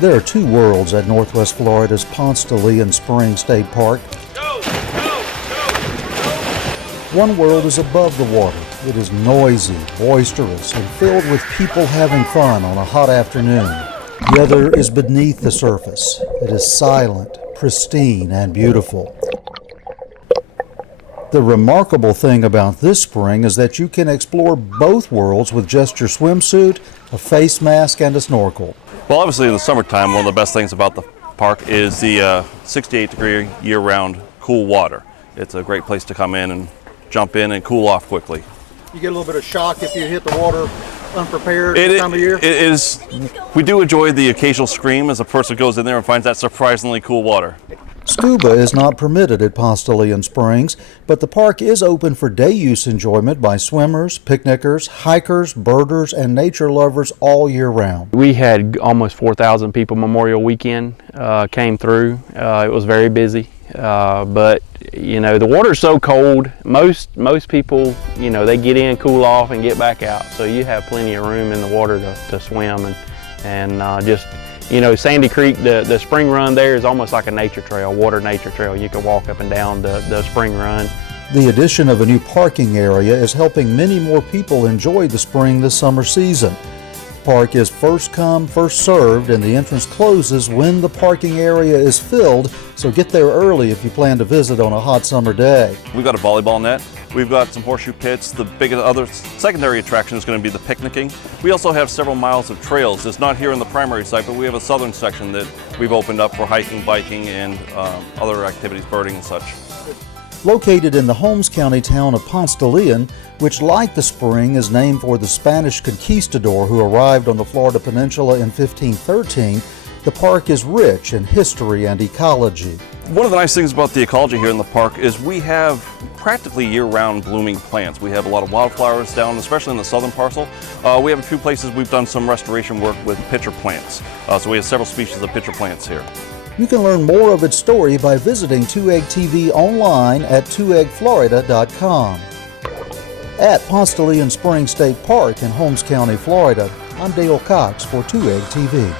There are two worlds at Northwest Florida's Ponce de Leon Springs State Park. One world is above the water. It is noisy, boisterous, and filled with people having fun on a hot afternoon. The other is beneath the surface. It is silent, pristine, and beautiful. The remarkable thing about this spring is that you can explore both worlds with just your swimsuit, a face mask, and a snorkel. Well, obviously in the summertime, one of the best things about the park is the 68-degree year-round cool water. It's a great place to come in and jump in and cool off quickly. You get a little bit of shock if you hit the water unprepared this time of year? It is. We do enjoy the occasional scream as a person goes in there and finds that surprisingly cool water. Scuba is not permitted at Ponce de Leon Springs, but the park is open for day use enjoyment by swimmers, picnickers, hikers, birders, and nature lovers all year round. We had almost 4,000 people Memorial Weekend came through. It was very busy, but you know, the water's so cold, most people, you know, they get in, cool off, and get back out. So you have plenty of room in the water to swim and just, you know, Sandy Creek, the spring run there is almost like a nature trail, water nature trail. You can walk up and down the spring run. The addition of a new parking area is helping many more people enjoy the spring this summer season. The park is first come, first served, and the entrance closes when the parking area is filled, so get there early if you plan to visit on a hot summer day. We've got a volleyball net. We've got some horseshoe pits. The biggest other secondary attraction is going to be the picnicking. We also have several miles of trails. It's not here in the primary site, but we have a southern section that we've opened up for hiking, biking, and other activities, birding and such. Located in the Holmes County town of Ponce de Leon, which, like the spring, is named for the Spanish conquistador who arrived on the Florida Peninsula in 1513, the park is rich in history and ecology. One of the nice things about the ecology here in the park is we have practically year-round blooming plants. We have a lot of wildflowers down, especially in the southern parcel. We have a few places we've done some restoration work with pitcher plants. So we have several species of pitcher plants here. You can learn more of its story by visiting 2egg TV online at 2eggflorida.com. At Ponce de Leon Springs State Park in Holmes County, Florida, I'm Dale Cox for 2egg TV.